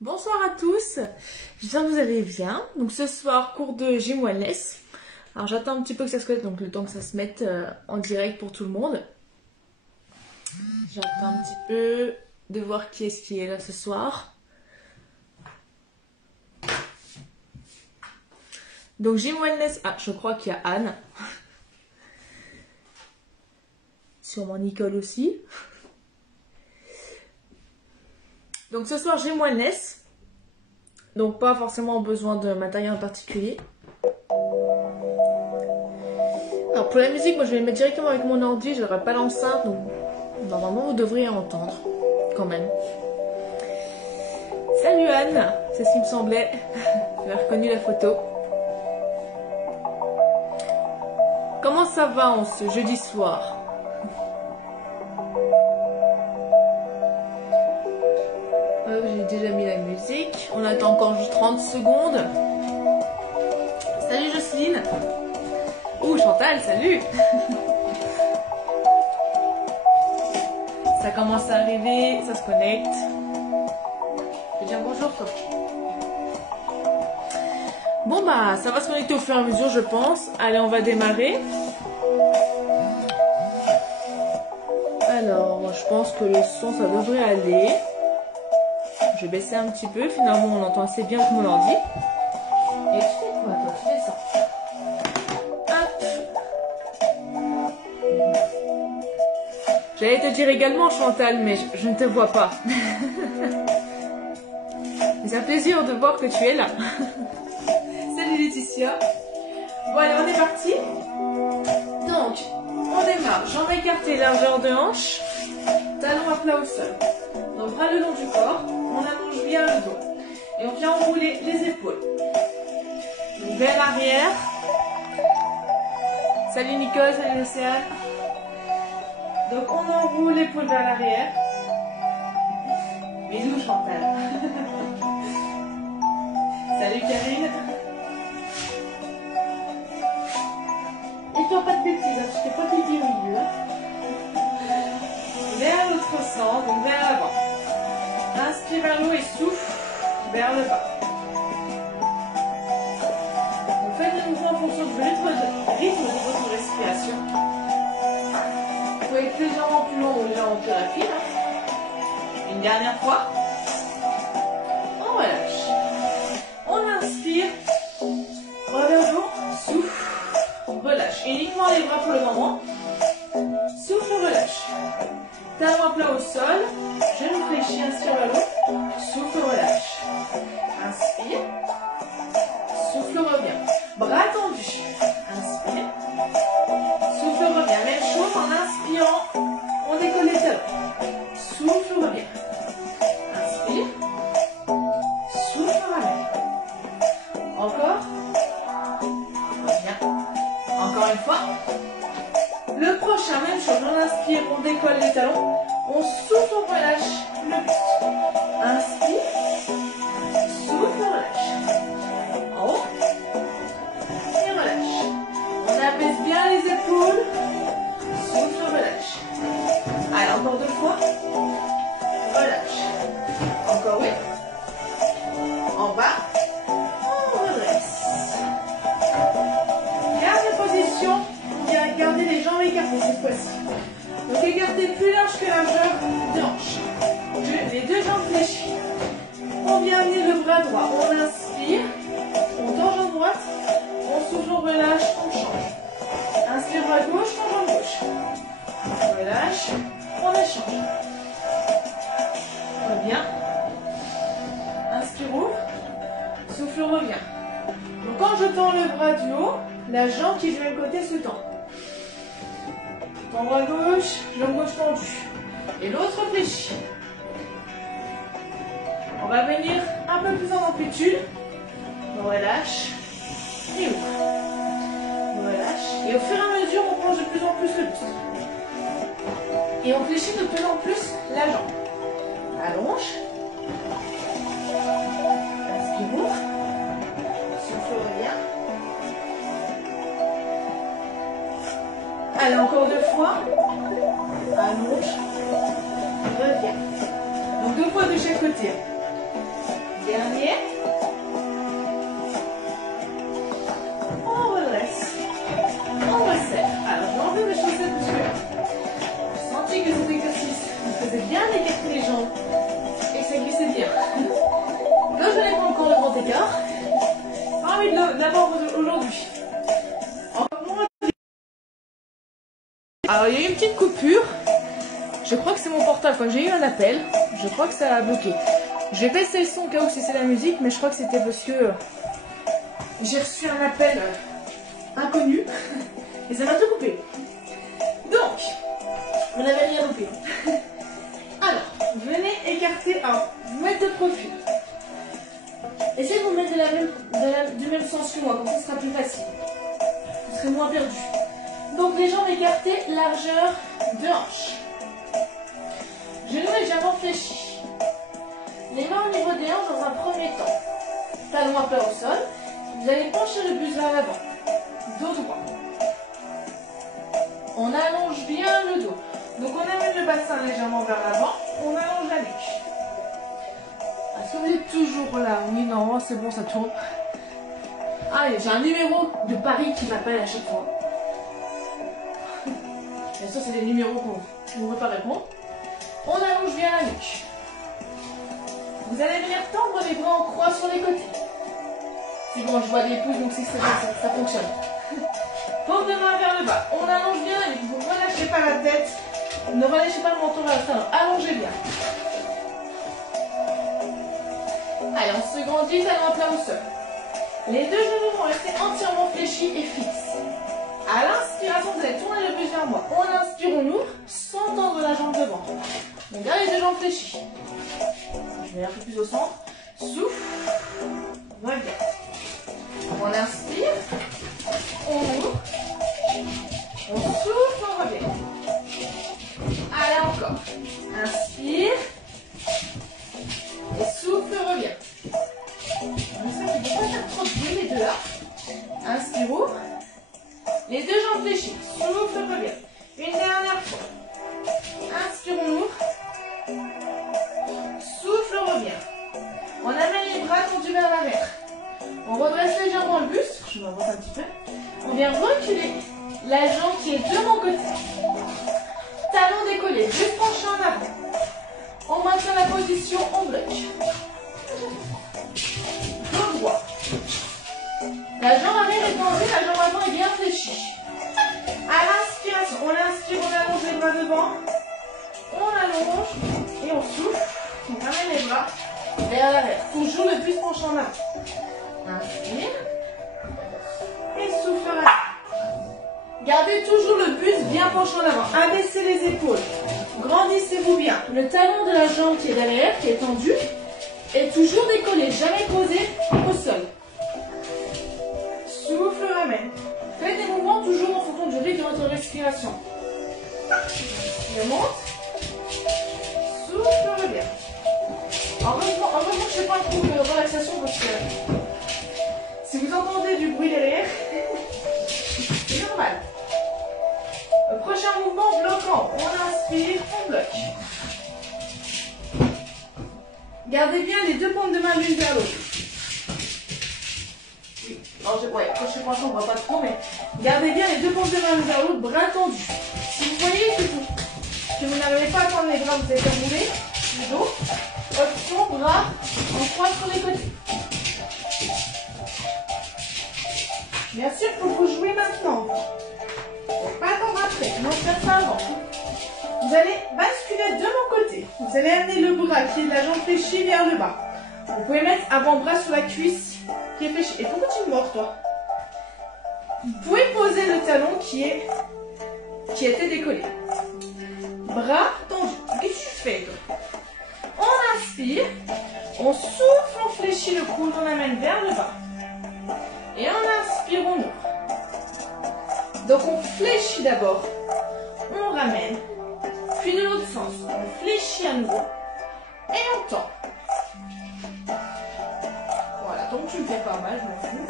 Bonsoir à tous, j'espère que vous allez bien. Donc ce soir, cours de Gym Wellness. Alors j'attends un petit peu que ça se mette, donc le temps que ça se mette en direct pour tout le monde. J'attends un petit peu de voir qui est là ce soir. Donc Gym Wellness, je crois qu'il y a Anne. Sûrement Nicole aussi. Donc ce soir, Gym Wellness. Donc pas forcément besoin de matériel en particulier. Alors pour la musique, moi je vais le mettre directement avec mon ordi, je n'aurai pas l'enceinte, donc normalement vous devriez entendre quand même. Salut Anne, c'est ce qui me semblait. J'ai reconnu la photo. Comment ça va en ce jeudi soir ? J'ai déjà mis la musique. On attend encore juste 30 secondes. Salut Jocelyne. Ouh Chantal, salut. Ça commence à arriver, ça se connecte. Je vais dire bonjour toi. Bon bah ça va se connecter au fur et à mesure je pense. Allez on va démarrer. Alors je pense que le son ça devrait aller. Je vais baisser un petit peu, finalement on entend assez bien avec mon ordi. Et tu fais quoi toi? Tu fais ça. Hop. J'allais te dire également Chantal, mais je ne te vois pas. C'est un plaisir de voir que tu es là. Salut Laetitia. Bon allez on est parti. Donc, on démarre. Jambes écartées, largeur de hanche. Talons à plat au sol. Donc bras le long du corps. On allonge bien le dos. Et on vient enrouler les épaules. Donc, vers l'arrière. Salut Nicole, salut Océane. Donc on enroule l'épaule vers l'arrière. Bisous Chantal. Salut Karine. Et toi pas de bêtises, hein, tu fais pas pipi au milieu. Vers l'autre sens, donc vers l'avant. Inspire vers le haut et souffle vers le bas. Donc faites le mouvement en fonction du rythme de votre respiration. Vous pouvez être légèrement plus long ou légèrement plus rapide. Une dernière fois. On relâche. On inspire. Relève le haut. Souffle. Relâche. Uniquement les bras pour le moment. Souffle, relâche. Talons à plat au sol. Genou fléchi, inspire vers l'eau. Souffle, relâche. Inspire. Souffle, revient. Bras tendus. Inspire. Souffle, revient. Même chose en inspirant. On décolle les talons. Souffle, revient. Inspire. Souffle, revient. Encore. Revient. Encore une fois. Le prochain, même chose, on inspire, on décolle les talons, on souffle, on relâche le buste. Inspire, souffle, relâche. En haut, et relâche. On abaisse bien les épaules, souffle, relâche. Allez, encore 2 fois, relâche. Encore oui. En bas, on redresse. Garde la position. Gardez les jambes écartées cette fois-ci. Donc écartez plus large que la largeur des hanches. Les 2 jambes fléchies. On vient venir le bras droit. On inspire. On tend jambe droite. On souffle, on relâche, on change. Inspire bras gauche, tend jambe gauche. On relâche, on échange. Revient. Inspire, ouvre. Souffle, revient. Donc quand je tends le bras du haut, la jambe qui est du même côté se tend. Bras gauche, jambe gauche tendue. Et l'autre fléchit. On va venir un peu plus en amplitude. On relâche. Et ouvre. On relâche. Et au fur et à mesure, on penche de plus en plus le buste. Et on fléchit de plus en plus la jambe. Allonge. Inspire, ouvre. Souffle, revient. Allez, encore 2 fois. Allonge. Reviens. côté. Dernier. On redresse. On resserre. Alors, je vais enlever mes chaussettes parce que j'ai senti que cet exercice me faisait bien écarter les jambes et que ça glissait bien. Là, je n'ai pas encore le grand écart. J'ai envie de l'avoir aujourd'hui. Alors, il y a eu une petite coupure. Je crois que c'est mon portable. Quand j'ai eu un appel, je crois que ça a bloqué. Je vais baisser le son au cas où c'est la musique, mais je crois que c'était parce que j'ai reçu un appel inconnu et ça m'a tout coupé. Donc, vous n'avez rien loupé. Alors, venez écarter, vous mettez de profil. Essayez de vous mettre du même sens que moi, comme ça ce sera plus facile. Vous serez moins perdu. Donc, les jambes écartées, largeur de hanche. Genoux légèrement fléchis. Les mains au niveau des hanches dans un premier temps. Talons à plat au sol. Vous allez pencher le buste vers l'avant. Dos droit. On allonge bien le dos. Donc on amène le bassin légèrement vers l'avant. On allonge la nuque. Est-ce que vous êtes toujours là? Oui, non, c'est bon, ça tourne. Ah, j'ai un numéro de Paris qui m'appelle à chaque fois. Bien sûr, c'est des numéros qu'on ne veut pas répondre. On allonge bien la nuque. Vous allez venir tendre les bras en croix sur les côtés. C'est bon, je vois des pouces, donc c'est bon, ça fonctionne. Paume de main vers le bas. On allonge bien la nuque. Vous ne relâchez pas la tête. Ne relâchez pas le menton vers le talon. Allongez bien. Allez, on se grandit, talon à plat au sol. Les deux genoux vont rester entièrement fléchis et fixes. À l'inspiration, vous allez tourner le buste vers moi. On inspire, on ouvre, sans tendre la jambe devant. On garde les deux jambes fléchies. Je vais un peu plus au centre. Souffle. Reviens. On inspire. On ouvre. On souffle, on revient. Allez, encore. Inspire. Et souffle, revient. J'espère qu'il ne faut pas faire trop de bruit, les deux là. Inspire, ouvre. Les deux jambes fléchies. Souffle, revient. Une dernière fois. Inspire, on ouvre. Souffle, revient. On amène les bras tendus vers l'arrière. On redresse légèrement le buste. Je m'avance un petit peu. On vient reculer la jambe qui est de mon côté. Talon décollé, buste penché en avant. On maintient la position, on bloque. Dos droit. La jambe arrière est tendue, la jambe avant est bien fléchie. À l'inspiration, on inspire, on allonge les bras devant. On allonge et on souffle. On ramène les bras vers l'arrière. Toujours le buste penché en avant. Inspire. Et souffle à l'arrière. Gardez toujours le buste bien penché en avant. Abaissez les épaules. Grandissez-vous bien. Le talon de la jambe qui est derrière, qui est tendu, est toujours décollé, jamais posé au sol. Souffle, ramène. Faites des mouvements toujours en fonction du rythme de votre respiration. Je monte. Souffle, revient. Heureusement que je ne fais pas un coup de relaxation parce que si vous entendez du bruit derrière, c'est normal. Le prochain mouvement bloquant. On inspire, on bloque. Gardez bien les deux paumes de main l'une vers l'autre. Oui, quand je suis pointant, on ne voit pas trop, mais gardez bien les deux paumes de main l'une vers l'autre, bras tendus. Si vous voyez que vous n'arrivez pas à tendre les bras, vous allez faire rouler le dos. Option, bras en croix sur les côtés. Bien sûr, il faut vous jouer maintenant. Pas attendre après, non, faites ça avant. Vous allez basculer de mon côté. Vous allez amener le bras qui est de la jambe fléchie vers le bas. Vous pouvez mettre avant-bras sur la cuisse qui est fléchie. Et pourquoi tu mords, toi? Vous pouvez poser le talon qui était décollé. Bras tendus. Qu'est-ce que tu fais, toi? On inspire. On souffle, on fléchit le coude, on amène vers le bas. Et on inspire, on ouvre. Donc on fléchit d'abord, on ramène, puis de l'autre sens, on fléchit à nouveau, et on tend. Voilà, donc tu le fais pas mal, je m'en fous.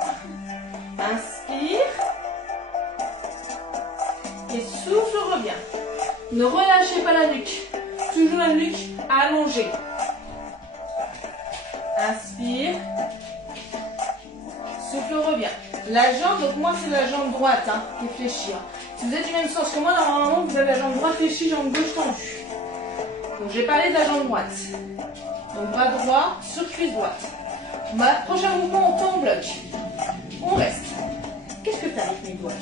Inspire, et souffle, revient. Ne relâchez pas la nuque, toujours la nuque allongée. Inspire. Souffle, revient. La jambe, donc moi c'est la jambe droite hein, qui est fléchie. Hein. Si vous êtes du même sens que moi, normalement vous avez la jambe droite fléchie, jambe gauche tendue. Donc j'ai parlé de la jambe droite. Donc bras droit sur cuisse droite. Prochain mouvement, on tend, on bloque. On reste. Qu'est-ce que tu as avec mes doigts?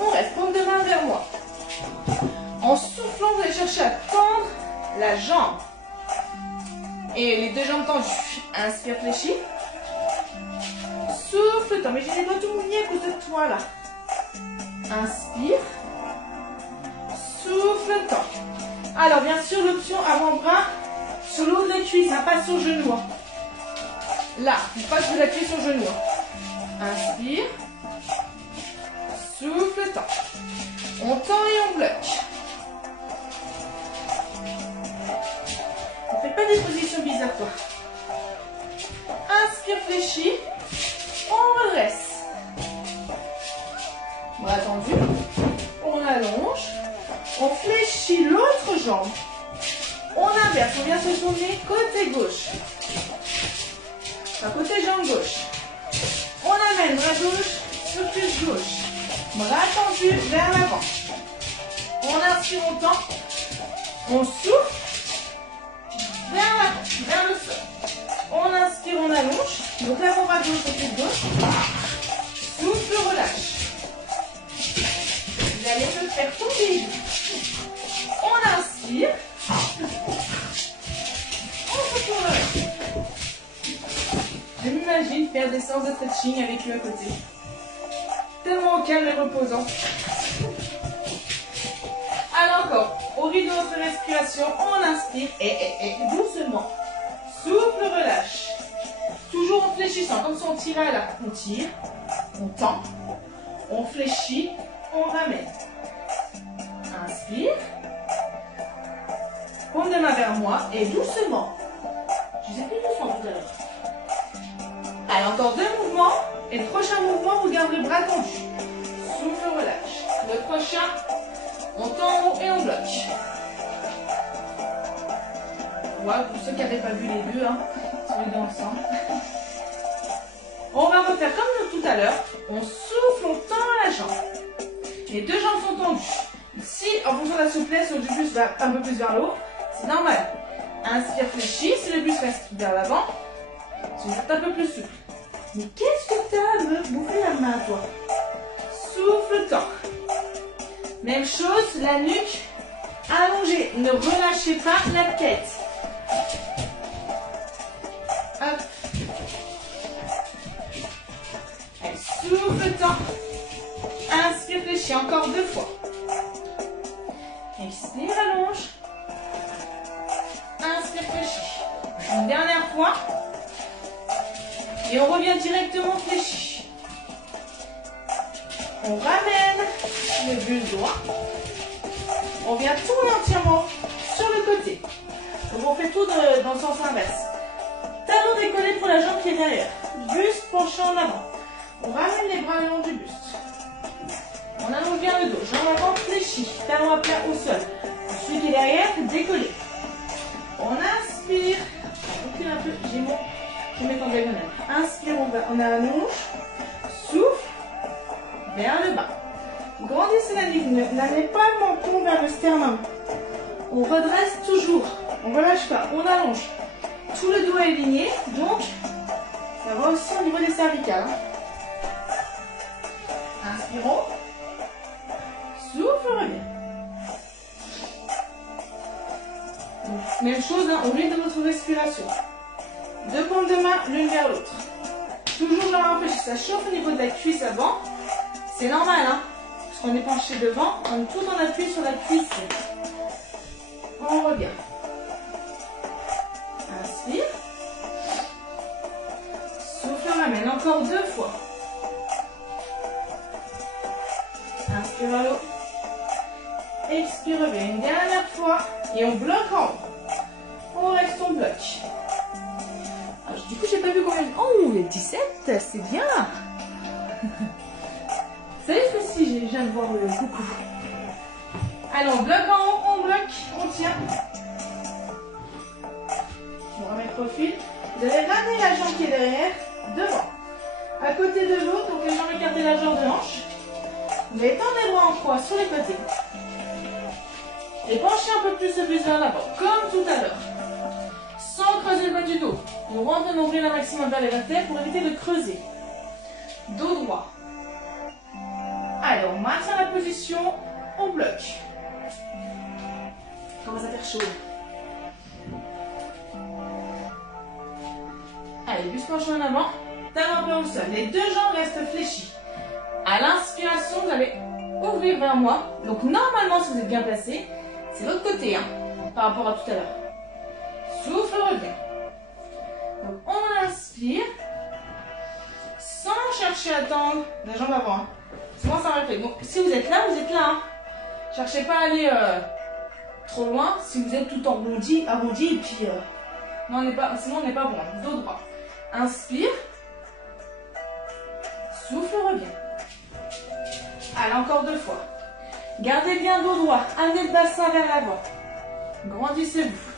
On reste, paume de main vers moi. En soufflant, vous allez chercher à tendre la jambe. Et les deux jambes tendues. Inspire, fléchis. Souffle, tends. Mais j'ai les doigts tout mouillés à cause de toi là. Inspire. Souffle, tends. Alors, bien sûr, l'option avant-bras sur l'autre de la cuisse, hein, pas sur le genou. Hein. Là, pas sur la cuisse sur le genou. Hein. Inspire. Souffle, tends. On tend et on bloque. Ne fais pas des positions bizarres, toi. Inspire, fléchis. On redresse. Bras tendu. On allonge. On fléchit l'autre jambe. On inverse. On vient se tourner côté gauche. Enfin, côté jambe gauche. On amène bras gauche sur cuisse gauche. Bras tendus vers l'avant. On inspire, on tend. On souffle. Vers l'avant, vers le sol. On inspire, on allonge. Donc l'avant-bras gauche sur cuisse gauche. Souffle, relâche. Vous allez me faire tomber. On inspire. On se tourne. Je m'imagine faire des séances de stretching avec lui à côté. Tellement calme et reposant. Alors encore, au rythme de notre respiration, on inspire et doucement. Souffle, relâche. Toujours en fléchissant, comme si on tirait là. On tire, on tend, on fléchit, on ramène. Inspire. Paume de main vers moi et doucement. Je vous ai fait doucement tout à l'heure. Allez, encore 2 mouvements. Et le prochain mouvement, vous gardez le bras tendu. Souffle, relâche. Le prochain, on tend en haut et on bloque. Voilà, pour ceux qui n'avaient pas vu les deux, hein, sur les deux ensemble. On va refaire comme tout à l'heure. On souffle, on tend la jambe. Les deux jambes sont tendues. Si, en fonction de la souplesse, le buste va un peu plus vers le haut, c'est normal. Inspire, fléchis. Si le buste reste vers l'avant, si vous êtes un peu plus souple. Mais qu'est-ce que tu as à me bouffer la main, toi? Souffle, tend. Même chose, la nuque allongée. Ne relâchez pas la tête. Hop. Allez, souffle, tend. Inspire, fléchis. Encore 2 fois. Expire, allonge. Inspire, fléchis. Une dernière fois. Et on revient directement fléchi. On ramène le buste droit. On vient tourner entièrement sur le côté. Donc on fait tout dans le sens inverse. Talon décollé pour la jambe qui est derrière. Buste penché en avant. On ramène les bras le long du buste. On allonge bien le dos. Jambe avant fléchie. Talon à plat au sol. Celui qui est derrière, décollé. On inspire. On recule un peu. Je vais mettre en diagonale. Inspire, on allonge. Souffle. Vers le bas. Grandissez la nuque. N'amenez pas le menton vers le sternum. On redresse toujours. On ne relâche pas. On allonge. Tout le dos est aligné. Donc, ça va aussi au niveau des cervicales. Inspirons. Souffle, revient. Même chose, hein, au rythme de notre respiration. 2 paumes de main, l'une vers l'autre. Toujours dans l'empêcher. Ça chauffe au niveau de la cuisse avant. C'est normal, hein, parce qu'on est penché devant, on est tout en appui sur la cuisse. On revient. Inspire. Souffle, ramène. Encore 2 fois. Inspire à l'eau. Expire, revient. Une dernière fois. Et on bloque en haut. On reste, on bloque. Alors, du coup, j'ai pas vu combien. Oh, il y a 17, c'est bien. Vous savez que si, je viens de voir le coucou. Allez, on bloque en haut, on bloque, on tient. On remet le profil. Vous allez ramener la jambe qui est derrière, devant. À côté de l'autre, donc les jambes écartées largeur de hanche. Vous allez tendre les bras en croix sur les côtés. Et penchez un peu plus le buste vers l'avant, comme tout à l'heure. Sans creuser le bas du dos. On rentre le nombril un maximum vers les vertèbres pour éviter de creuser. Dos droit. Alors, on maintient la position, on bloque. On commence à faire chaud. Allez, buste penché en avant, talon un peu au sol. Les deux jambes restent fléchies. À l'inspiration, vous allez ouvrir vers moi. Donc, normalement, si vous êtes bien placé, c'est l'autre côté, hein, par rapport à tout à l'heure. Souffle, revient. Donc, on inspire, sans chercher à tendre la jambe avant. Hein. Souvent, ça va le faire. Donc, si vous êtes là, vous êtes là. Hein. Cherchez pas à aller trop loin. Si vous êtes tout arrondi, et puis... non, sinon, on n'est pas bon. Hein. Dos droit. Inspire. Souffle, revient. Allez, encore 2 fois. Gardez bien dos droit. Amenez le bassin vers l'avant. Grandissez-vous.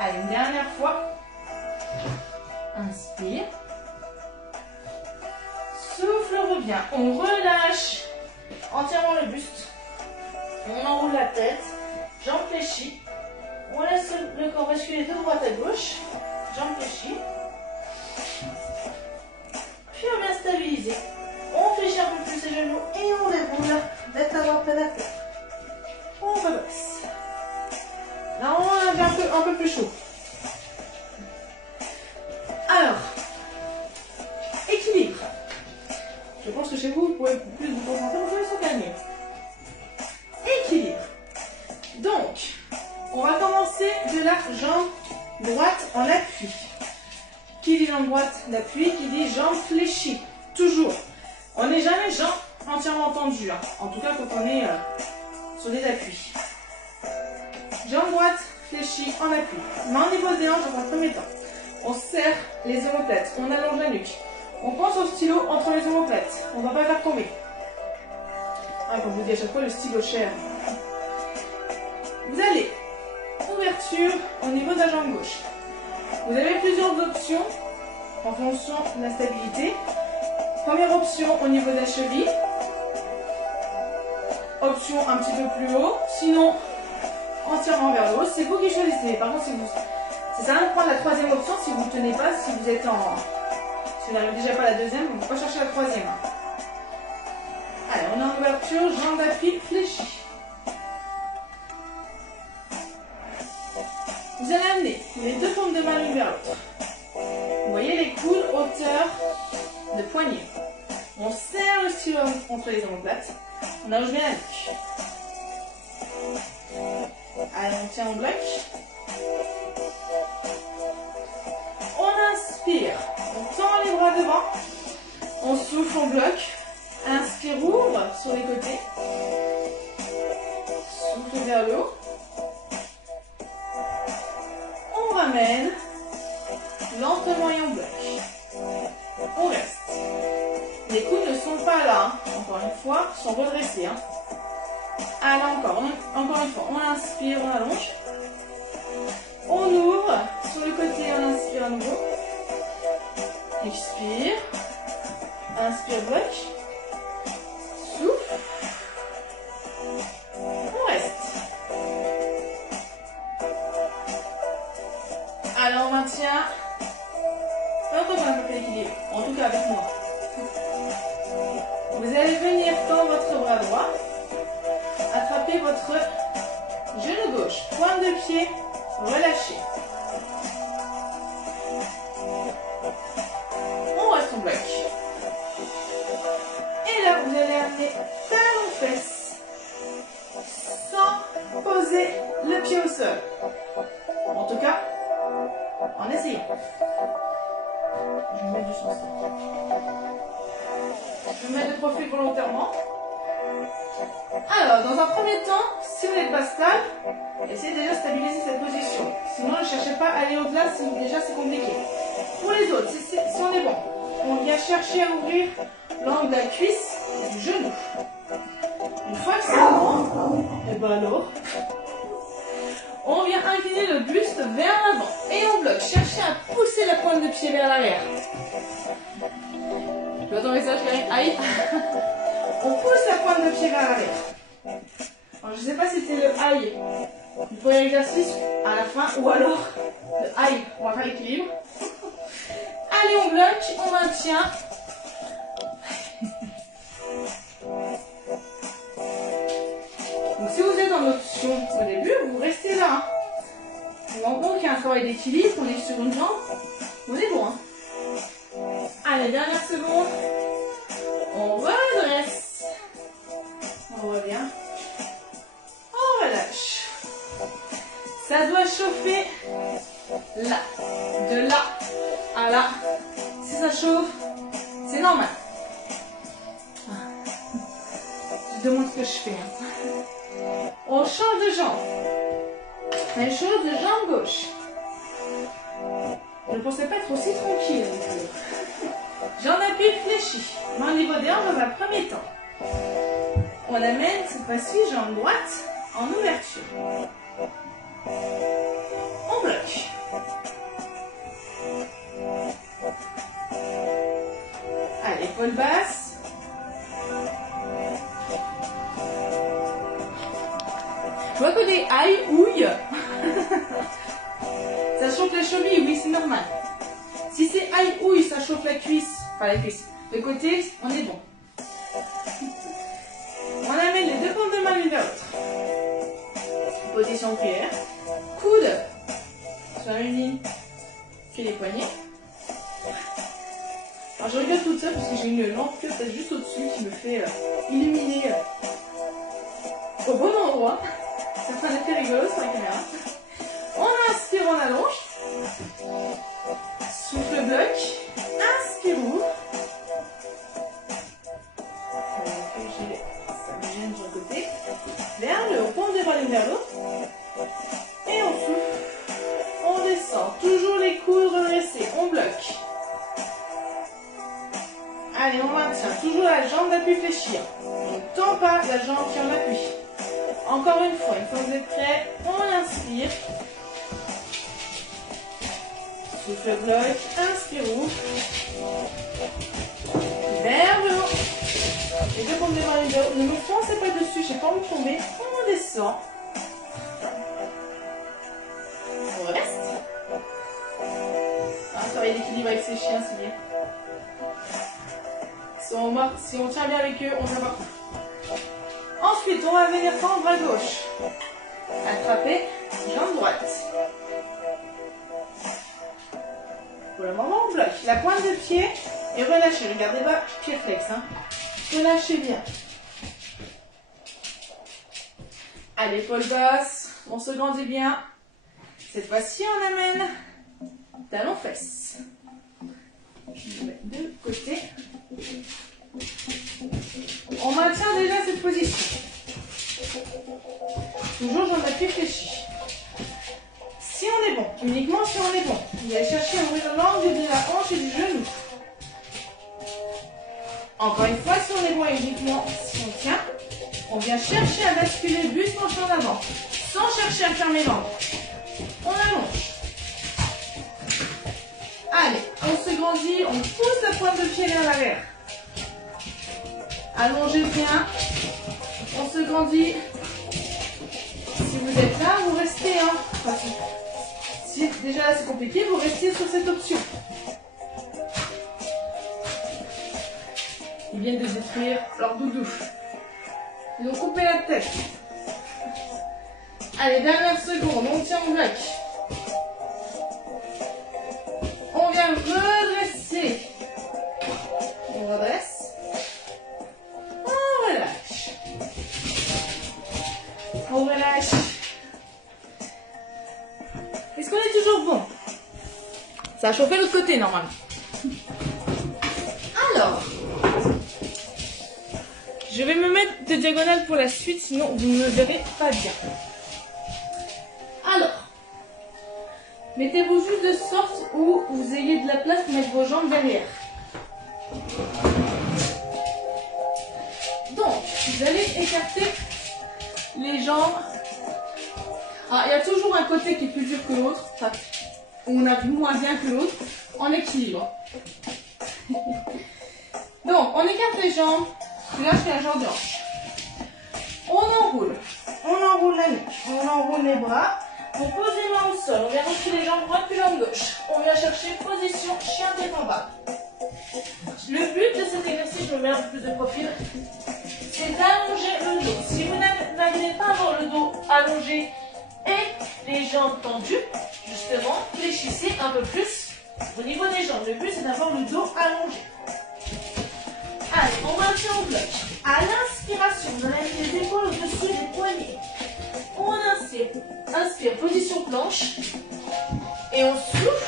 Allez, une dernière fois. Inspire. Souffle, revient. On relâche entièrement le buste. On enroule la tête. Jambes fléchies. On laisse le corps basculer de droite à gauche. Jambes fléchies. Puis on vient stabiliser. On fléchit un peu plus les genoux et on déroule la tête à droite à la terre. On rebaisse. Là, on a un peu plus chaud. Alors, équilibre. Je pense que chez vous, vous pouvez plus vous concentrer, vous pouvez se calmer. Équilibre. Donc, on va commencer de la jambe droite en appui. Qui dit jambe droite d'appui, qui dit jambe fléchie. Toujours. On n'est jamais jambes entièrement tendues. Hein. En tout cas, quand on est sur des appuis. Jambe droite fléchie en appui. Main au niveau des hanches dans un premier temps. On serre les omoplates. On allonge la nuque. On pense au stylo entre les omoplates. On ne va pas faire tomber. Ah, comme je vous dis à chaque fois, le stylo cher. Vous allez, ouverture au niveau de la jambe gauche. Vous avez plusieurs options en fonction de la stabilité. Première option au niveau de la cheville. Option un petit peu plus haut. Sinon, entièrement vers le haut. C'est vous qui choisissez. Par contre, c'est ça de prendre la troisième option si vous ne tenez pas, si vous êtes en... Si vous n'arrivez déjà pas à la deuxième, vous ne pouvez pas chercher la troisième. Allez, on est en ouverture, jambe d'appui fléchie. Vous allez amener les deux paumes de main l'une vers l'autre. Vous voyez les coudes hauteur de poignet. On serre le stylo entre les omoplates. On allonge bien la nuque. Allez, on tient en bloc. On inspire. On tend les bras devant. On souffle, on bloque. Inspire, ouvre sur les côtés. Souffle vers le haut. On ramène. Lentement et on bloque. On reste. Les coudes ne sont pas là. Hein. Encore une fois, sont redressés. Hein. Allez, encore une fois. On inspire, on allonge. On ouvre. Sur le côté, on inspire à nouveau. Expire. Inspire, bloque. Souffle. On reste. Alors, on maintient. Encore un peu d'équilibre. En tout cas, avec moi. Vous allez venir tendre votre bras droit. Attrapez votre genou gauche. Pointe de pied. Relâchez. On reste en bloc. Et là, vous allez amener talon-fesse sans poser le pied au sol. En tout cas, en essayant. Je vais mettre du sens. Je vais mettre de profil volontairement. Alors, dans un premier temps, si vous n'êtes pas stable, essayez déjà de stabiliser cette position. Sinon, ne cherchez pas à aller au-delà, si déjà c'est compliqué. Pour les autres, si on est bon, on vient chercher à ouvrir l'angle de la cuisse et du genou. Une fois que c'est bon, et bien alors, on vient incliner le buste vers l'avant et on bloque. bloc. Cherchez à pousser la pointe de pied vers l'arrière. Tu vois ton message, Karine? Aïe. On pousse la pointe de pied vers l'arrière. Alors, je ne sais pas si c'était le aïe du premier exercice à la fin ou alors le aïe. On va faire l'équilibre. Allez, on bloque, on maintient. Donc si vous êtes en option au début, vous restez là. Hein. On rend compte qu'il y a un travail d'équilibre, on est sur une jambe, on est bon. Hein. Allez, dernière seconde. On redresse. On revient. On relâche. Ça doit chauffer là. De là à là. Si ça chauffe, c'est normal. Je demande ce que je fais. Hein. On change de jambe. Même chose de jambe gauche. Je ne pensais pas être aussi tranquille. Jambe d'appui fléchie. Main au niveau des hanches dans un premier temps. On amène cette fois-ci jambe droite en ouverture. On bloque. Allez, épaule basse. Je vois que des aïe, ouille. Ça chauffe la cheville, oui, c'est normal. Si c'est aïe, ouille, ça chauffe la cuisse. Enfin, la cuisse. De côté, on est bon. On amène les deux paumes de main l'une vers l'autre. Position prière. Coude sur la même ligne que les poignets. Alors, je regarde toute seule parce que j'ai une lampe peut-être juste au-dessus qui me fait illuminer au bon endroit. C'est en train d'être rigolo sur la caméra. On inspire, on allonge. Souffle bloc. Inspire, ouvre. Ça me gêne sur le côté. Vers le haut, on déroule l'une vers l'autre. Et on souffle. On descend. Toujours les coudes redressés. On bloque. Allez, on maintient. Toujours la jambe d'appui fléchie. On ne tend pas la jambe qui en appuie. Encore une fois que vous êtes prêts, on inspire. Souffle bloc, inspire, ouvre. Vers le haut. Les deux paumes de main l'une vers l'autre. Ne nous foncez pas dessus, j'ai pas envie de tomber. On descend. On reste. Un travail d'équilibre avec ces chiens, c'est bien. Si on tient bien avec eux, on tient partout. Ensuite, on va venir tendre à gauche. Attraper, jambe droite. Pour le moment, on bloque la pointe de pied et relâchez. Regardez pas, pied flex. Hein. Relâchez bien. À l'épaule basse, on se grandit bien. Cette fois-ci, on amène talon fesse. Je mets de côté. On maintient déjà cette position. Toujours jambe d'appui fléchie. Si on est bon, uniquement si on est bon, vous allez chercher à ouvrir l'angle de la hanche et du genou. Encore une fois, si on est bon uniquement si on tient, on vient chercher à basculer le buste penché en avant, sans chercher à fermer l'angle. On allonge. Allez, on se grandit, on pousse la pointe de pied vers l'arrière. Allongez bien. On se grandit. Si vous êtes là, vous restez. Hein. Enfin, si déjà là c'est compliqué, vous restez sur cette option. Ils viennent de détruire leur doudou. Ils ont coupé la tête. Allez, dernière seconde, on tient en bloc. On vient redresser. On redresse. On relâche. On relâche. Est-ce qu'on est toujours bon? Ça a chauffé l'autre côté normalement. Alors, je vais me mettre de diagonale pour la suite, sinon vous ne me verrez pas bien. Alors, mettez-vous juste de sorte où vous ayez de la place pour mettre vos jambes derrière. Donc, vous allez écarter les jambes. Ah, il y a toujours un côté qui est plus dur que l'autre. Enfin, où on arrive moins bien que l'autre en équilibre. Donc, on écarte les jambes, je lâche la jambe de hanche. On enroule la nuque, on enroule les bras, on pose les mains au sol, on vient reculer les jambes droite puis jambe gauche. On vient chercher position chien tête en bas. Le but de cet exercice, je me mets un peu plus de profil, c'est d'allonger le dos. Si vous n'arrivez pas à avoir le dos allongé et les jambes tendues, justement, fléchissez un peu plus au niveau des jambes. Le but, c'est d'avoir le dos allongé. Allez, on maintient au bloc. À l'inspiration, vous allez mettre les épaules au-dessus des poignets. On inspire, position planche. Et on souffle.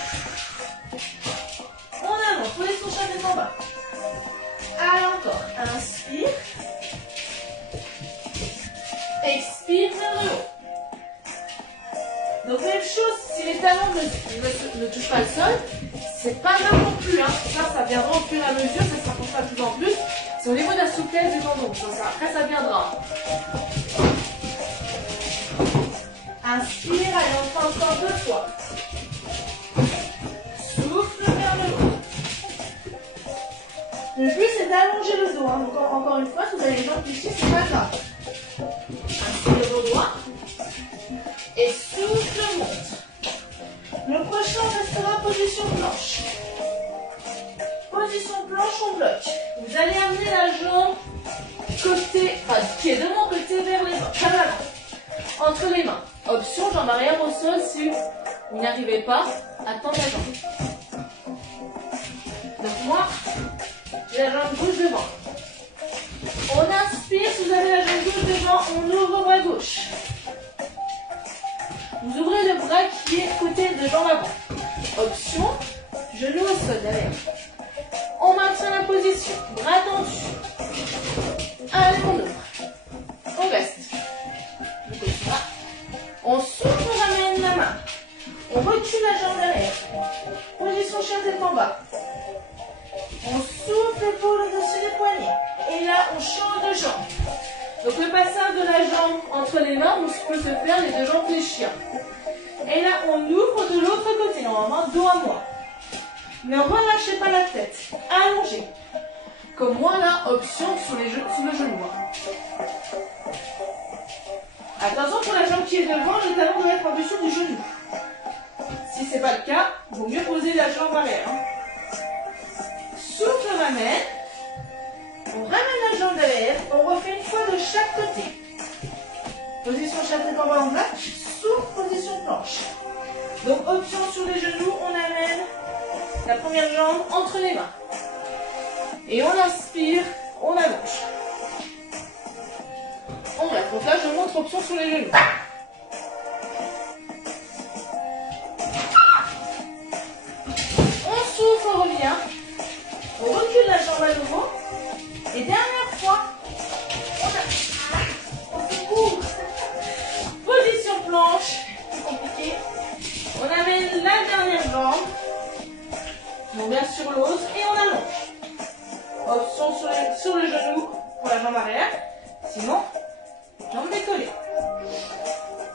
On avance, position chien tête en bas. Allez, encore. Inspire. Expire vers le haut. Donc, même chose, si les talons ne touchent pas le sol, c'est pas grave non plus. Hein. Ça viendra au fur et à mesure, ça s'approchera de plus en plus. C'est au niveau de la souplesse du tendon. Après, ça viendra. Inspire, allez, on fait encore 2 fois. Souffle vers le haut. Le but, c'est d'allonger le dos. Hein. Donc, encore une fois, si vous avez les jambes fléchies, c'est pas grave. Inspire le dos droit. Et souffle, monte. Le prochain, on restera position planche. Position planche, on bloque. Vous allez amener la jambe qui est de mon côté vers les mains. Vers l'avant. Entre les mains. Option, jambe arrière au sol si vous n'arrivez pas à tendre la jambe. Donc moi, j'ai la jambe gauche devant. On inspire, si vous avez la jambe gauche devant, on ouvre le bras gauche. Vous ouvrez le bras qui est côté de jambe avant. Option, genou au sol derrière. On maintient la position, bras tendus. Allez, on ouvre. On reste. On souffle, on ramène la main. On recule la jambe derrière. Position chien tête en bas. On souffle l'épaule au-dessus des poignets. Et là, on change de jambe. Donc le passage de la jambe entre les mains, on peut se faire les 2 jambes fléchies. Et là, on ouvre de l'autre côté, normalement, dos à moi. Ne relâchez pas la tête. Allongez. Comme moi, là, option sous le genou. Attention pour la jambe qui est devant, le talon doit être en dessous du genou. Si ce n'est pas le cas, il vaut mieux poser la jambe arrière. Souffle, on ramène. On ramène la jambe derrière. On refait une fois de chaque côté. Position chien tête en bas en bloc. Souffle, position planche. Donc option sur les genoux, on amène la première jambe entre les mains. Et on inspire, on allonge. On reste. Donc là, je montre option sur les genoux. On souffle, on revient. On recule la jambe à nouveau. Et dernière fois, on se couvre. Position planche. C'est compliqué. On amène la dernière jambe. On vient sur l'os et on allonge. Option sur le genou pour la jambe arrière. Sinon, jambe décollée.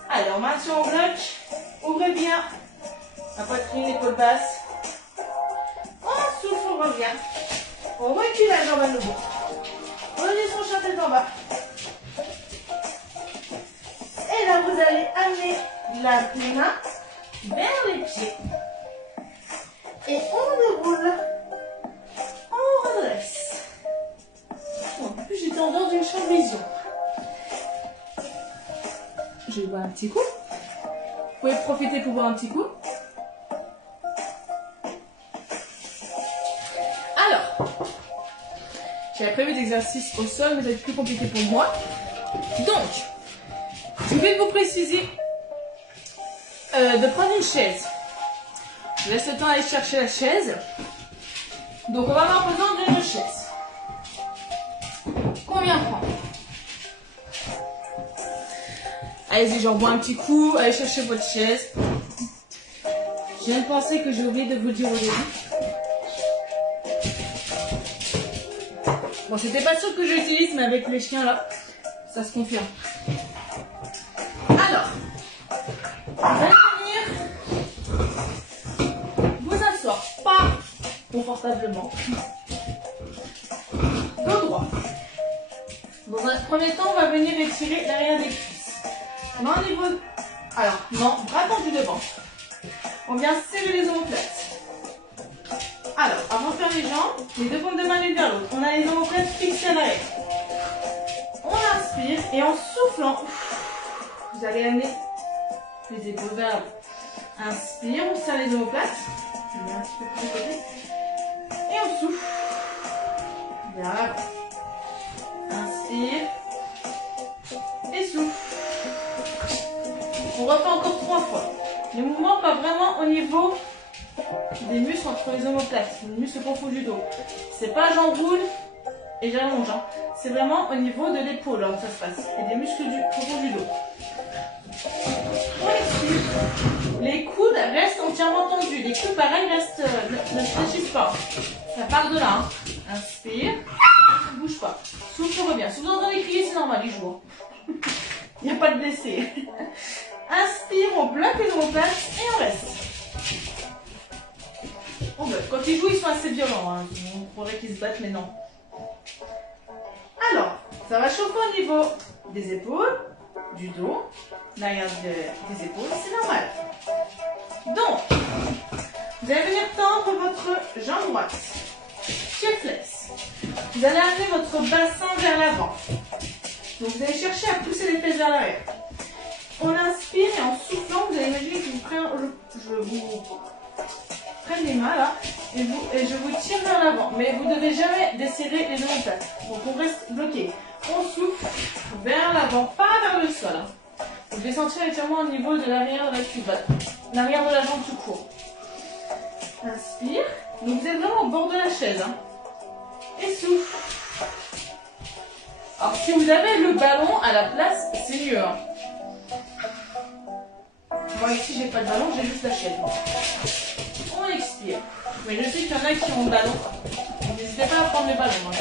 Allez, on maintient en bloc. Ouvrez bien la poitrine, l'épaule basse. On souffle, on revient. On recule la jambe à nouveau. Position chien tête en bas. Et là, vous allez amener les mains vers les pieds. Et on déroule. On redresse. En plus, j'étais dans une champ de vision. Je vais boire un petit coup. Vous pouvez profiter pour boire un petit coup. Alors, j'avais prévu des exercices au sol, mais ça va être plus compliqué pour moi. Donc, je vais vous préciser de prendre une chaise. Je laisse le temps d'aller chercher la chaise. Donc, on va avoir besoin d'une chaise. Combien prendre? Allez-y, j'en bois un petit coup. Allez chercher votre chaise. Je viens de penser que j'ai oublié de vous le dire au début. Bon, c'était pas sûr que j'utilise, mais avec les chiens là, ça se confirme. Alors, on va venir confortablement. Dos droit. Dans un premier temps, on va venir étirer l'arrière des cuisses. On a un niveau... Alors, non, bras tendus devant. On vient serrer les omoplates. Alors, avant de faire les jambes, les deux paumes de main l'une vers l'autre. On a les omoplates fixées à l'arrière. On inspire et en soufflant, vous allez amener les épaules vers l'avant. Inspire, on serre les omoplates. Je mets un petit peu plus de côté. Et on souffle vers l'avant. Inspire et souffle. On refait encore 3 fois. Le mouvement pas vraiment au niveau des muscles entre les omoplates, les muscles profonds du dos. C'est pas j'enroule et j'allonge, hein. C'est vraiment au niveau de l'épaule que ça se passe et des muscles profonds du dos. On expire. Les coudes restent entièrement tendus. Les coudes pareil ne fléchissent pas. Ça part de là. Hein. Inspire. Ne bouge pas. Souffle, revient. Si vous entendez crier, c'est normal, il joue. Il n'y a pas de blessé. Inspire, on bloque les omoplates et on reste. On bloque. Quand ils jouent, ils sont assez violents. Hein. On croirait qu'ils se battent, mais non. Alors, ça va chauffer au niveau des épaules, du dos, l'arrière des épaules, c'est normal. Donc, vous allez venir tendre votre jambe droite. Pied flex. Vous allez amener votre bassin vers l'avant. Donc, vous allez chercher à pousser les fesses vers l'arrière. On inspire et en soufflant, vous allez imaginer que je vous prenne les mains là et je vous tire vers l'avant. Mais vous ne devez jamais desserrer les omoplates. Donc on reste bloqué. On souffle vers l'avant, pas vers le sol. Vous devez sentir l'étirement au niveau de l'arrière de la cuve, l'arrière de la jambe tout court. Inspire. Donc vous êtes vraiment au bord de la chaise. Hein. Et souffle. Alors si vous avez le ballon à la place, c'est mieux. Hein. Moi ici j'ai pas de ballon, j'ai juste la chaise. On expire. Mais je sais qu'il y en a qui ont le ballon. N'hésitez pas à prendre le ballon. Hein.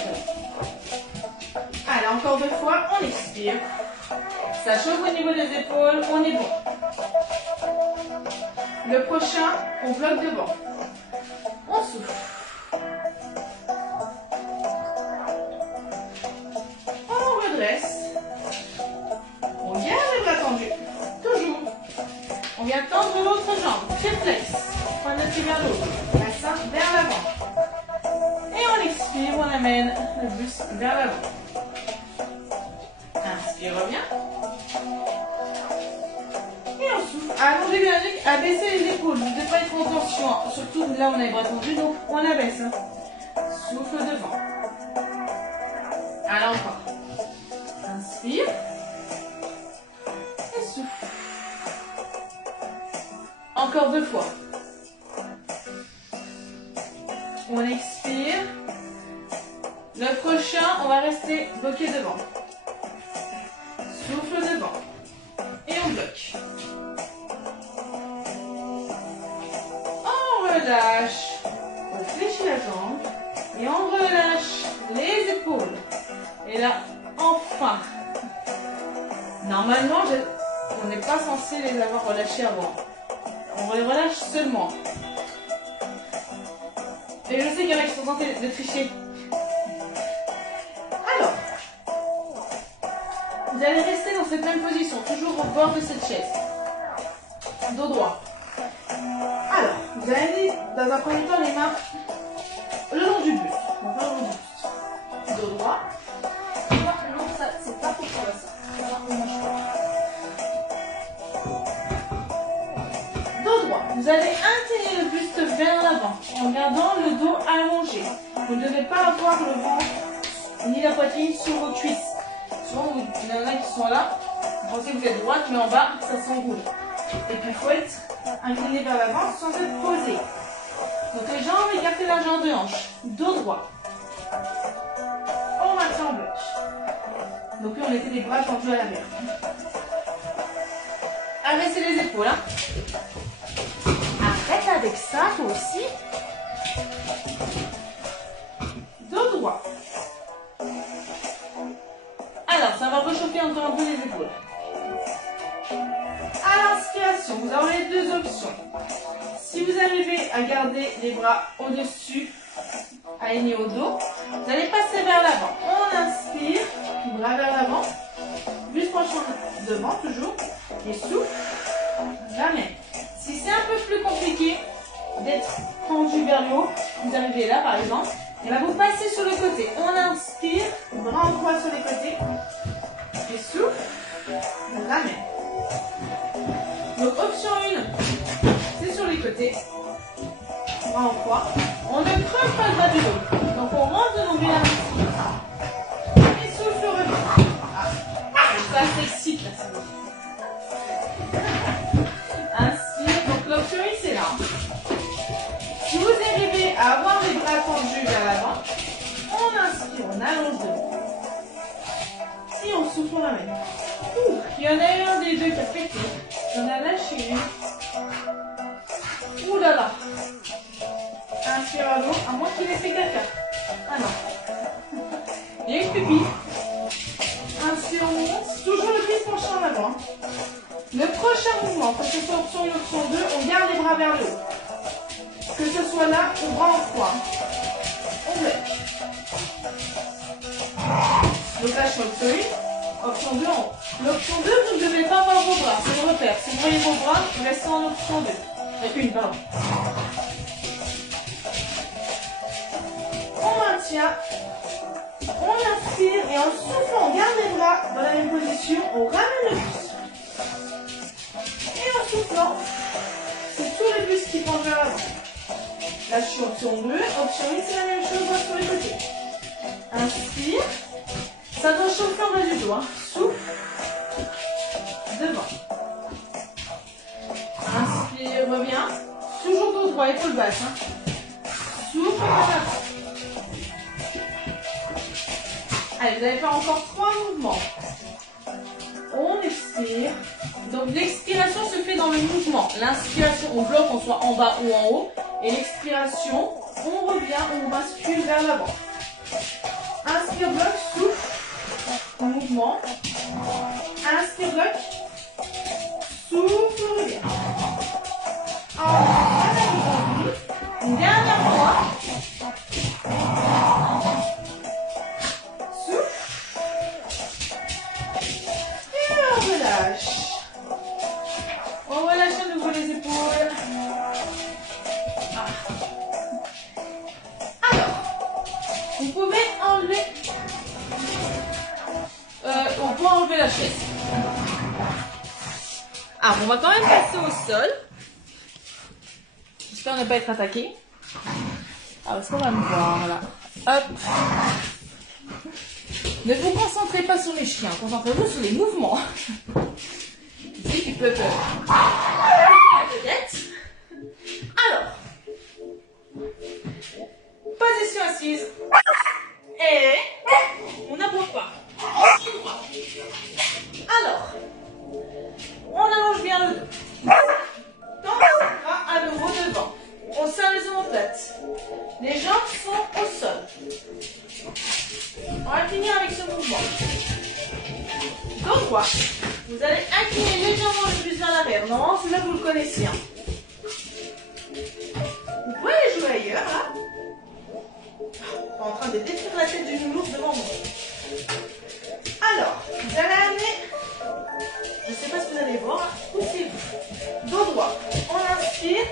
Allez, encore 2 fois, on expire. Ça chauffe au niveau des épaules, on est bon. Le prochain, on bloque devant. On souffle. On redresse. On garde les bras tendus. Toujours. On vient tendre l'autre jambe. Pied flex. Point de pied vers l'autre. Bassin vers l'avant. Et on expire, on amène le buste vers l'avant. Inspire, reviens. Et on souffle. Allongez bien la nuque, abaissez les épaules. Vous ne devez pas être en tension. Surtout là, on a les bras tendus, donc on abaisse. Hein. Souffle devant. Allez, encore. Inspire. Et souffle. Encore 2 fois. On expire. Le prochain, on va rester bloqué devant. Souffle devant. Et on bloque. On relâche. On fléchit la jambe. Et on relâche les épaules. Et là, enfin. Normalement, on n'est pas censé les avoir relâchés avant. On les relâche seulement. Et je sais qu'il y en a qui sont tentés de tricher. Alors, vous allez rester dans cette même position, toujours au bord de cette chaise. Dos droit. Alors, vous allez mettre dans un premier temps les mains le long du buste. Donc, le long du buste. Dos droit. Non, ça, c'est pas pour toi ça. Ça, on mange pas. Dos droit. Vous allez incliner le buste vers l'avant en gardant le dos allongé. Vous ne devez pas avoir le ventre ni la poitrine sur vos cuisses. Souvent, il y en a qui sont là. Vous pensez que vous êtes droite, mais en bas, ça s'enroule. Et puis, il faut être incliné vers l'avant sans être posé. Donc, les jambes, écartez la jambe de hanche. Dos droit. On maintient en bloc. Donc, là, on était les bras tendus à l'arrière. Abaissez les épaules. Hein. Arrête avec ça, toi aussi. Dos droit. Alors, ça va réchauffer encore un peu les épaules. À l'inspiration, vous aurez 2 options. Si vous arrivez à garder les bras au-dessus alignés au dos. Vous allez passer vers l'avant. On inspire, bras vers l'avant. Juste penchant devant, toujours. Et souffle, ramène. Si c'est un peu plus compliqué d'être tendu vers le haut, vous arrivez là par exemple, et bien vous passez sur le côté. On inspire, bras en croix sur les côtés. Et souffle, ramène. Donc option 1, c'est sur les côtés. Bras en croix. On ne creuse pas le bas du dos. Donc on monte de nombril à l'inspire. Et souffle, revient. Ça s'excite là, ça va. Inspire, donc l'option 1 c'est là. Si vous arrivez à avoir les bras tendus vers l'avant, on inspire, on allonge devant. Si on souffle, on ramène. Il y en a eu un des deux qui a pété. On a lâché une. Ouh là là. Inspire à l'eau, à moins qu'il ait fait caca. Ah non. Il y a une pupille. Inspire, on monte. Toujours le pied penché en avant. Le prochain mouvement, que ce soit option 1 ou option 2, on garde les bras vers le haut. Que ce soit là ou bras en croix. On bloque. Donc là, je suis option 1, option 2 en haut. L'option 2, vous ne devez pas voir vos bras, c'est le repère. Si vous voyez vos bras, vous restez en option 2. Une, pardon. On maintient. On inspire et en soufflant, on garde les bras dans la même position, on ramène le buste. Et en soufflant, c'est tous les bustes qui pendent vers l'avant. Là, je suis option 2. Option 1, c'est la même chose, on va sur les côtés. Inspire. Ça doit chauffer en bas du dos. Hein. Souffle. Devant. Inspire, reviens. Toujours dos droit, épaule basse. Hein. Souffle, vers l'avant. Allez, vous allez faire encore 3 mouvements. On expire. Donc l'expiration se fait dans le mouvement. L'inspiration, on bloque, on soit en bas ou en haut. Et l'expiration, on revient, on bascule vers l'avant. Inspire, bloc, souffle. Mouvement. Inspire, bloc. Souffle, revient. Une dernière fois. On relâche à nouveau les épaules. Alors, vous pouvez enlever. On peut enlever la chaise. Ah, on va quand même passer au sol. J'espère ne pas être attaqué. Alors, est-ce qu'on va me voir là? Hop. Ne vous concentrez pas sur les chiens, concentrez-vous sur les mouvements. Qui peut peut-être. Alors, position assise. Et on n'aborde pas. On se droit. Alors, on allonge bien le dos. Tend les bras à nouveau devant. On serre les omoplates. Les jambes sont au sol. On va finir avec ce mouvement. Dos droit. Vous allez incliner légèrement le buste vers l'arrière. Non, celui-là vous le connaissez. Hein. Vous pouvez aller jouer ailleurs. Là. Pas en train de détruire la tête du nounours devant moi. Alors, vous allez amener. Je ne sais pas ce que vous allez voir. Poussez-vous. Dos droit. On inspire.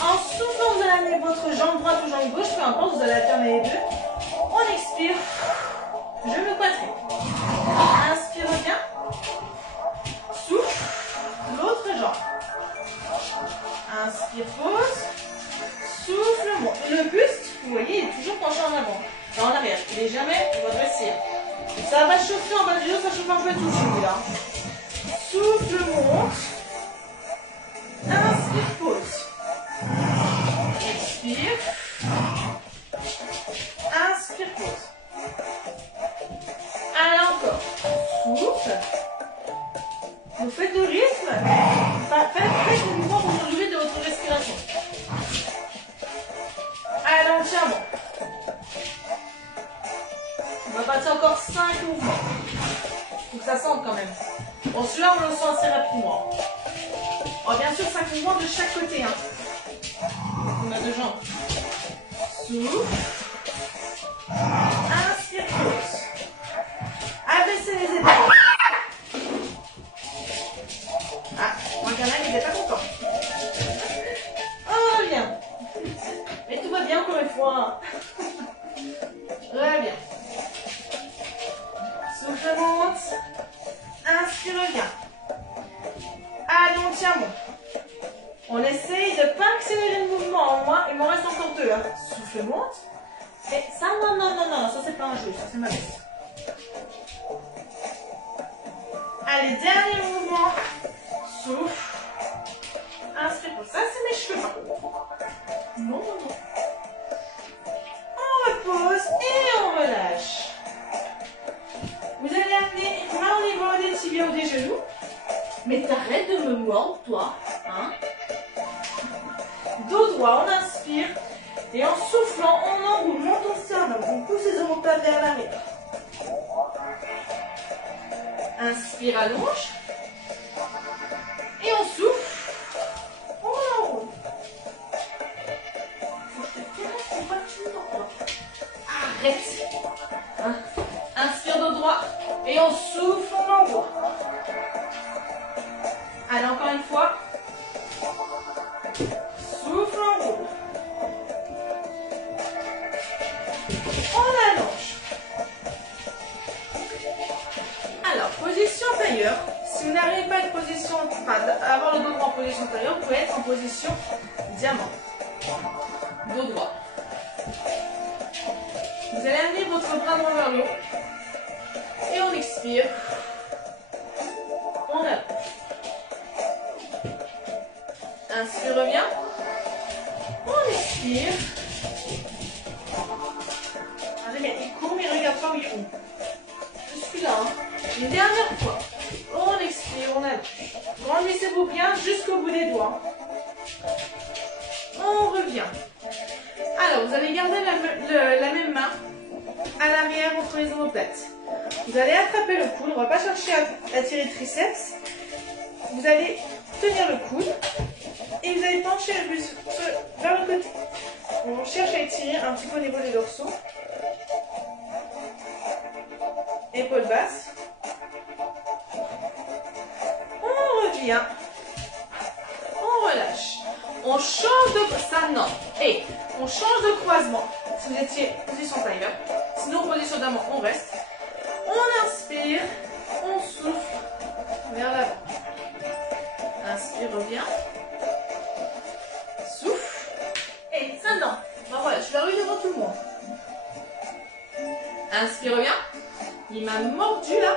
En soufflant, vous allez amener votre jambe droite ou jambe gauche. Peu importe, vous allez alterner les deux. On expire. Je me poitrine. Inspire bien. Souffle. L'autre jambe. Inspire, pause. Souffle, monte. Et le buste, vous voyez, il est toujours penché en avant. Et en arrière. Il n'est jamais redressé. Ça va chauffer en bas du dos, ça chauffe un peu toujours là. Souffle, monte. Inspire, pause. Expire. Inspire, pause. Allez, encore. Souffle. Vous faites le rythme. Faites le mouvement pour vous lever de votre respiration. Allez, on tient bon. On va passer encore 5 mouvements. Il faut que ça sente quand même. Bon, celui-là, on le sent assez rapidement. Alors, bien sûr, 5 mouvements de chaque côté. Hein. On a 2 jambes. Souffle. Inspire, pause. Abaissez les épaules. Ah, moi quand même, il n'était pas content. Oh, bien. Mais tout va bien encore une fois. Très bien. Souffle, monte. Inspire, reviens. Allez, on tient bon. On essaye de ne pas accélérer le mouvement. Moi, il m'en reste encore deux. Hein. Souffle, monte. Et ça, non, non, non, non, ça c'est pas un jeu, ça c'est ma veste. Allez, dernier mouvement. Souffle. Inspire. Ça, c'est mes cheveux. Non, non, non. On repose et on relâche. Vous allez amener main au niveau des tibias ou des genoux. Mais t'arrêtes de me mordre, toi. Hein? Dos droit, on inspire. Et en soufflant, on enroule, monte ton sternum. On pousse les omoplates vers l'arrière. Inspire, allonge. Et on souffle. On enroule. Faut que je te caresse pour pas que tu me mordes. Arrête. Hein? Inspire dos droit. Et on souffle, on enroule. Allez, encore une fois. Souffle, on roule. On allonge. Alors, position tailleur. Si vous n'arrivez pas à être position, à avoir le dos droit en position tailleur, vous pouvez être en position diamant. Dos droit. Vous allez amener votre bras droit vers le haut. Et on expire. On allonge. Inspire, reviens. On expire. Allez, il court, mais regarde pas où il est. Je suis là. Hein. Une dernière fois. On expire, on allonge. Grandissez-vous bien jusqu'au bout des doigts. On revient. Alors, vous allez garder la même main à l'arrière entre les omoplates. Vous allez attraper le coude. On ne va pas chercher à tirer le triceps. Vous allez tenir le coude. Et vous allez pencher le plus vers le côté. On cherche à étirer un petit peu au niveau des dorsaux. Épaules basses. On revient. On relâche. On change de... Ça, non. Et on change de croisement. Si vous étiez position tailleur. Sinon, position d'amant, on reste. On inspire. On souffle vers l'avant. Inspire, reviens. Souffle. Et ça, non. Bon, voilà, je vais arriver devant tout le monde. Inspire, reviens. Il m'a mordu là.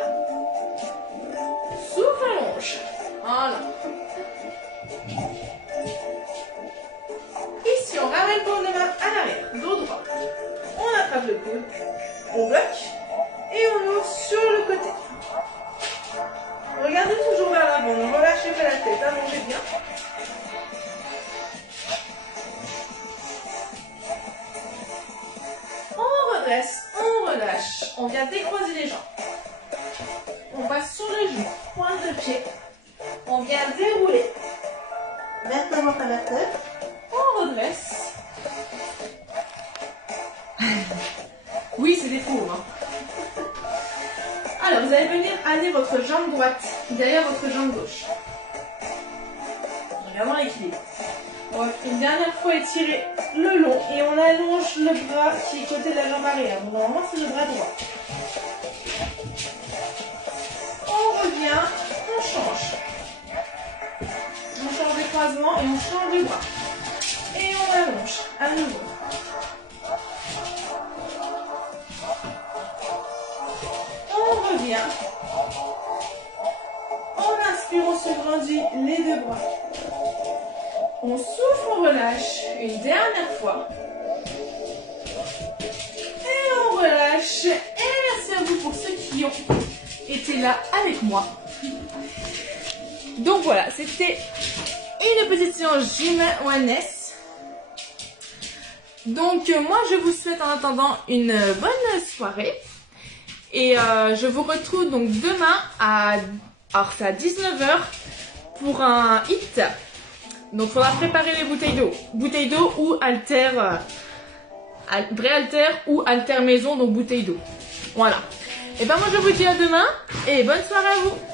Souffle, allonge. Voilà. Ici, on ramène le paume de main à l'arrière, dos droit. On attrape le coude, on bloque et on ouvre sur le côté. Regardez toujours vers l'avant, ne relâchez pas la tête, allongez bien. On redresse, on relâche. On vient décroiser les jambes. On passe sur les genoux, pointe de pied. On vient dérouler. Vertèbre après vertèbre. On redresse. Oui, c'est des fous. Hein. Alors, vous allez venir aller votre jambe droite derrière votre jambe gauche. Vraiment l'équilibre. On va une dernière fois étirer le long et on allonge le bras qui est côté de la jambe arrière. Donc, normalement, c'est le bras droit. On revient, on change. On change les croisements et on change les bras. Et on allonge à nouveau. On revient. On inspire, on se grandit les deux bras. On souffle, on relâche. Une dernière fois. Et on relâche. Et merci à vous pour ceux qui ont été là avec moi. Donc voilà, c'était une position gym wellness. Donc moi je vous souhaite en attendant une bonne soirée. Et je vous retrouve donc demain à 19h pour un hit. Donc il faudra préparer les bouteilles d'eau. Bouteilles d'eau ou haltères vrai halter ou halter maison, donc bouteille d'eau. Voilà. Et ben moi je vous dis à demain et bonne soirée à vous.